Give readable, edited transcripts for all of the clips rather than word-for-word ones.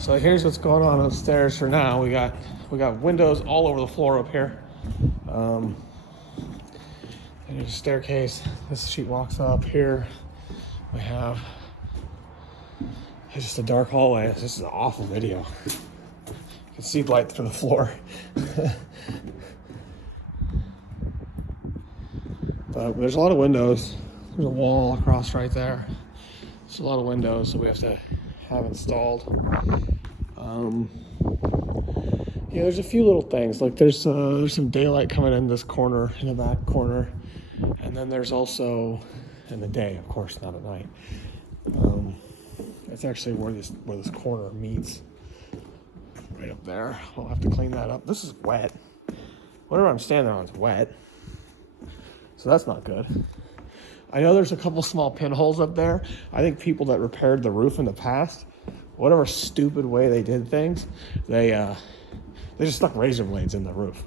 So here's what's going on upstairs for now. We got windows all over the floor up here. And there's a staircase. This sheet walks up here. We have it's just a dark hallway. This is an awful video. You can see light through the floor. But there's a lot of windows. There's a wall across right there. There's a lot of windows, so we have to have installed. Yeah, there's a few little things. Like there's some daylight coming in this corner, in the back corner, and then there's also in the day, of course, not at night. It's actually where this corner meets, right up there. We'll have to clean that up. This is wet. Whatever I'm standing on is wet, so that's not good. I know there's a couple small pinholes up there. I think people that repaired the roof in the past, whatever stupid way they did things, they just stuck razor blades in the roof.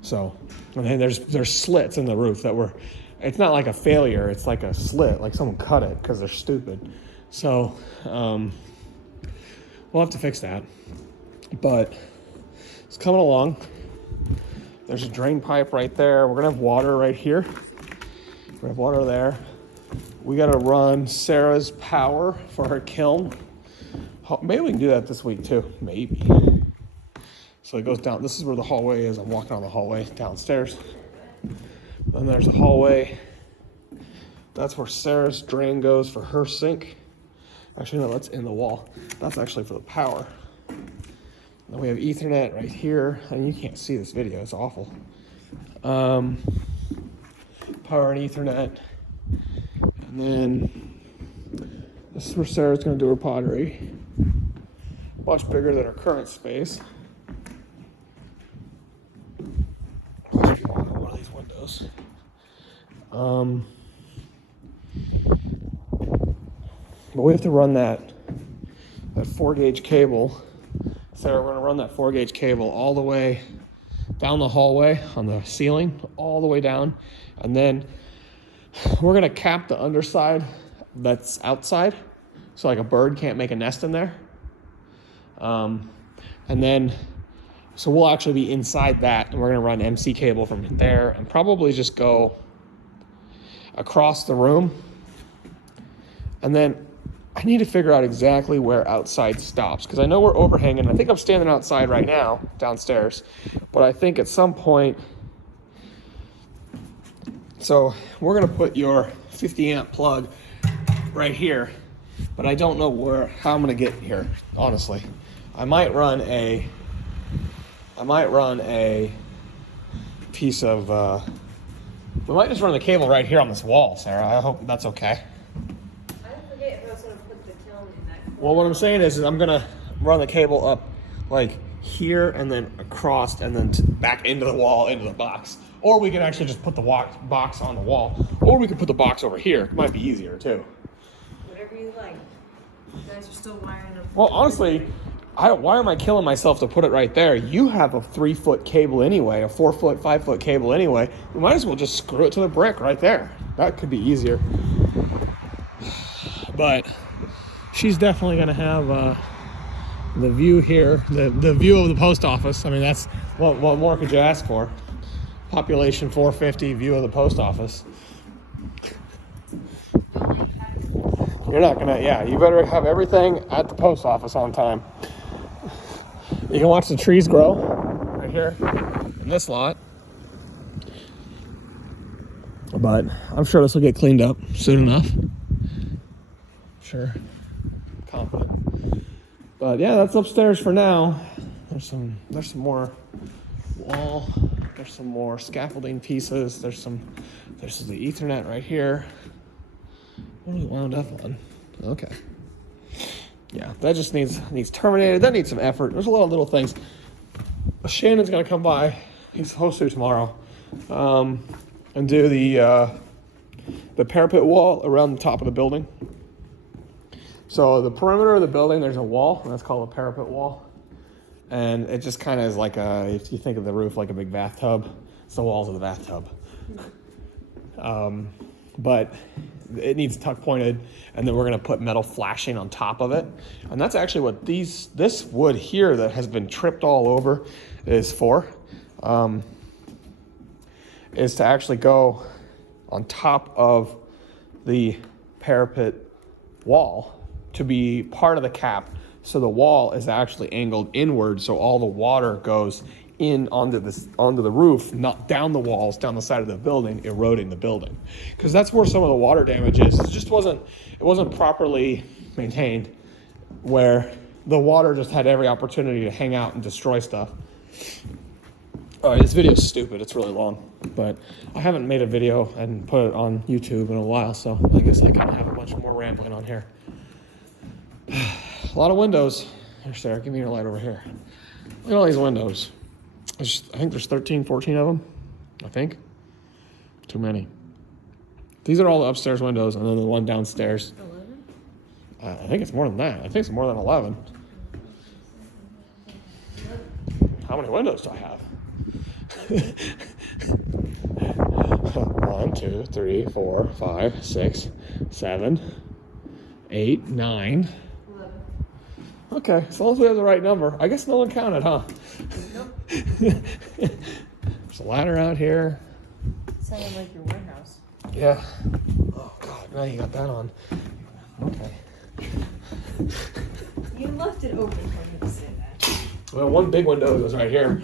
So, and then there's slits in the roof that were, it's not like a failure, it's like a slit, like someone cut it because they're stupid. So, we'll have to fix that. But it's coming along. There's a drain pipe right there. We're gonna have water right here. We have water there. We gotta run Sarah's power for her kiln. Maybe we can do that this week too, maybe. So it goes down, this is where the hallway is. I'm walking on the hallway downstairs. Then there's a hallway. That's where Sarah's drain goes for her sink. Actually, no, that's in the wall. That's actually for the power. Then we have Ethernet right here. And you can't see this video, it's awful. Power and Ethernet. And then this is where Sarah's gonna do her pottery. Much bigger than her current space. One of these windows. But we have to run that 4-gauge cable. Sarah, we're gonna run that 4-gauge cable all the way down the hallway on the ceiling, all the way down. And then we're gonna cap the underside that's outside. So like a bird can't make a nest in there. And then, so we'll actually be inside that, and we're gonna run MC cable from there and probably just go across the room. And then I need to figure out exactly where outside stops, because I know we're overhanging. I think I'm standing outside right now, downstairs, but I think at some point, so we're gonna put your 50 amp plug right here, but I don't know how I'm gonna get here, honestly. I might run a piece of, we might just run the cable right here on this wall, Sarah. I hope that's okay. I forget if I was going to put the kiln in that corner. Well, what I'm saying is I'm gonna run the cable up like here and then across and then back into the wall, into the box. Or we can actually just put the box on the wall. Or we could put the box over here. It might be easier too. Whatever you like. You guys are still wiring up. Well, honestly, why am I killing myself to put it right there? You have a 3-foot cable anyway, a 4-foot, 5-foot cable anyway. We might as well just screw it to the brick right there. That could be easier. But she's definitely gonna have the view here, the view of the post office. I mean, that's what more could you ask for? Population 450, view of the post office. You're not gonna, yeah, you better have everything at the post office on time. You can watch the trees grow right here in this lot. But I'm sure this will get cleaned up soon enough. Sure, confident. But yeah, that's upstairs for now. There's some more wall. There's some more scaffolding pieces. There's the Ethernet right here. What are we wound up on? Okay. Yeah, that just needs terminated. That needs some effort. There's a lot of little things. Shannon's gonna come by. He's supposed to tomorrow, and do the parapet wall around the top of the building. So the perimeter of the building, there's a wall, and that's called a parapet wall. And it just kind of is like if you think of the roof like a big bathtub, it's the walls of the bathtub. but it needs tuck pointed, and then we're gonna put metal flashing on top of it. And that's actually what this wood here that has been tripped all over is for, is to actually go on top of the parapet wall to be part of the cap. So the wall is actually angled inward, so all the water goes in onto the roof, not down the walls, down the side of the building, eroding the building. Because that's where some of the water damage is. It wasn't properly maintained, where the water just had every opportunity to hang out and destroy stuff. All right, this video is stupid. It's really long, but I haven't made a video and put it on YouTube in a while, so I guess I kind of have a bunch more rambling on here. A lot of windows. Here, Sarah, give me your light over here. Look at all these windows. I think there's 13, 14 of them. I think. Too many. These are all the upstairs windows, and then the one downstairs. 11? I think it's more than that. I think it's more than 11. How many windows do I have? 1, 2, 3, 4, 5, 6, 7, 8, 9. 11. Okay, as long as we have the right number. I guess no one counted, huh? Nope. There's a ladder out here. Sounded like your warehouse. Yeah. Oh, God, now you got that on. Okay. You left it open for me to say that. Well, one big window goes right here.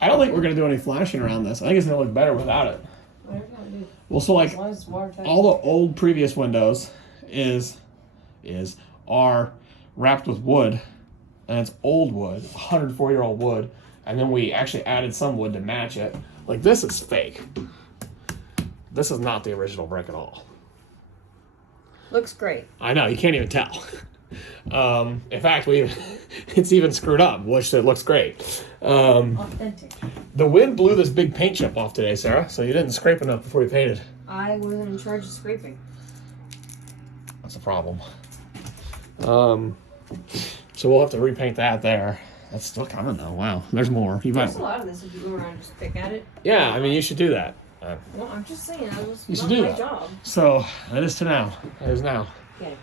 I don't think we're going to do any flashing around this. I think it's going to look better without it. Whatever you want to do. Well, so like As long as it's watertight. all the old previous windows are wrapped with wood, and it's old wood, 104-year-old wood, and then we actually added some wood to match it. Like, this is fake. This is not the original brick at all. Looks great. I know, you can't even tell. In fact, it's even screwed up, which it looks great. Authentic. The wind blew this big paint chip off today, Sarah, so you didn't scrape enough before you painted. I wasn't in charge of scraping. That's a problem. So we'll have to repaint that there. That's still coming though. Wow, there's more. There's a lot of this if you go around and just pick at it. Yeah, I mean, you should do that. Well, I'm just saying, that was You should not do my that. job. So that is to now. That is now. Okay.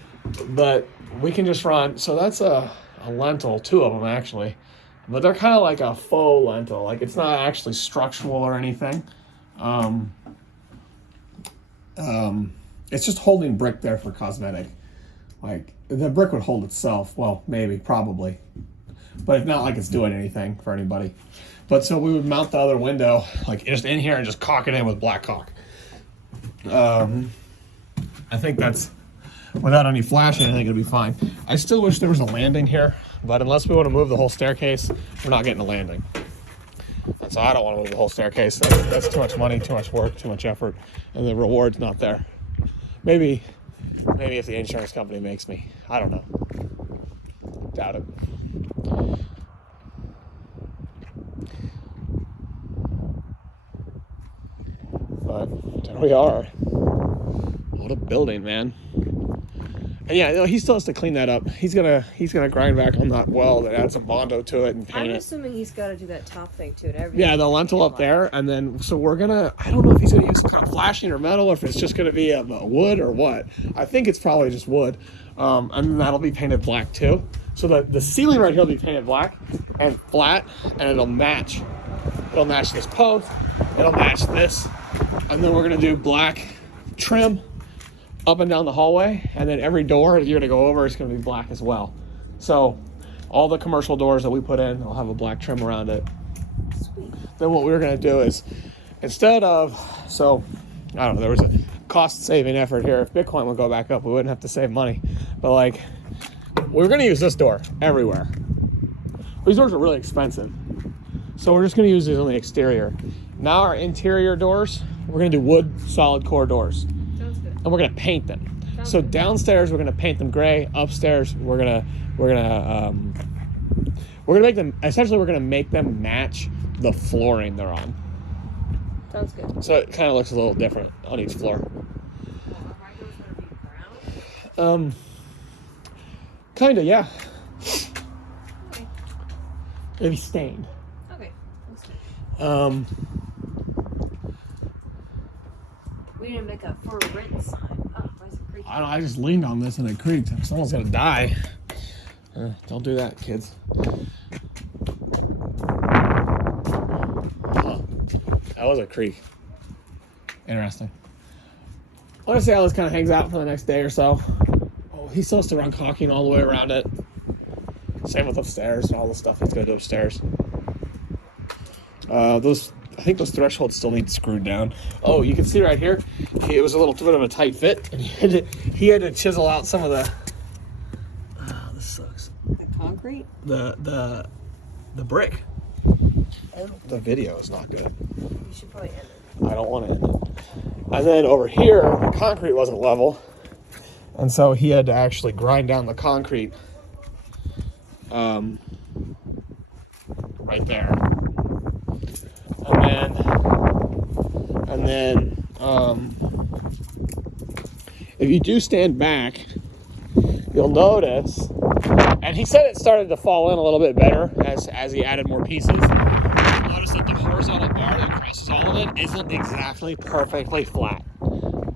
But we can just run. So that's a lentil, 2 of them actually. But they're kind of like a faux lentil. Like, it's not actually structural or anything. It's just holding brick there for cosmetic. Like, the brick would hold itself. Well, maybe, probably. But it's not like it's doing anything for anybody. But so we would mount the other window, like just in here and just caulk it in with black caulk. I think that's, without any flashing, I think it'll be fine. I still wish there was a landing here, but unless we want to move the whole staircase, we're not getting a landing. And so I don't want to move the whole staircase. That's too much money, too much work, too much effort, and the reward's not there. Maybe if the insurance company makes me. I don't know. Doubt it. But there we are. What a building, man. And yeah, he still has to clean that up. He's gonna grind back on that well that adds some Bondo to it and paint I'm it. assuming he's got to do that top thing too. And everything. Yeah, the lentil up there, and then so we're gonna. I don't know if he's gonna use some kind of flashing or metal, or if it's just gonna be a wood or what. I think it's probably just wood, and that'll be painted black too. So the ceiling right here will be painted black and flat, and it'll match. It'll match this post. It'll match this, and then we're gonna do black trim up and down the hallway, and then every door that you're gonna go over is gonna be black as well. So all the commercial doors that we put in will have a black trim around it. Sweet. Then what we're gonna do is, instead of, so I don't know, there was a cost saving effort here. If Bitcoin would go back up, we wouldn't have to save money. But like, we're gonna use this door everywhere. These doors are really expensive. So we're just gonna use these on the exterior. Now our interior doors, we're gonna do wood solid core doors. Sounds good. And we're gonna paint them. Sounds So good. downstairs we're gonna paint them gray. Upstairs we're gonna make them, essentially we're gonna make them match the flooring they're on. Sounds good. So it kind of looks a little different on each floor. Kinda, yeah. Okay. It'll be stained. Okay. That's good. We didn't make a for rent sign. Oh, why is it creaking? I don't. I just leaned on this and it creaked. Someone's gonna die. Don't do that, kids. Huh. That was a creak. Interesting. I want to see how this kind of hangs out for the next day or so. Oh, he's supposed to run caulking all the way around it. Same with upstairs and all the stuff he's gonna do upstairs. I think those thresholds still need screwed down. Oh, you can see right here, it was a little bit of a tight fit, and he had to chisel out some of the. Oh, this sucks. The concrete? The brick. The video is not good. You should probably end it. I don't want to end it. And then over here, the concrete wasn't level, and so he had to actually grind down the concrete. Right there. And then, if you do stand back, you'll notice, and he said it started to fall in a little bit better as he added more pieces. You'll notice that the horizontal bar that crosses all of it isn't exactly perfectly flat.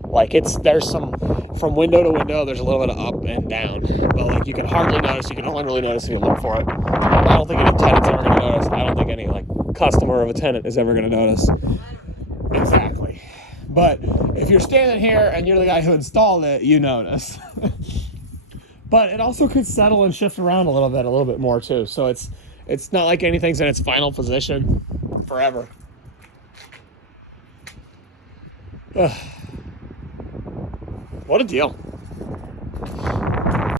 Like there's some, from window to window, there's a little bit of up and down, but like you can hardly notice. You can only really notice if you look for it. I don't think any tenant's ever going to notice. I don't think any like customer of a tenant is ever going to notice. Exactly. But if you're standing here and you're the guy who installed it, you notice. But it also could settle and shift around a little bit more too. So it's not like anything's in its final position forever. Ugh. What a deal.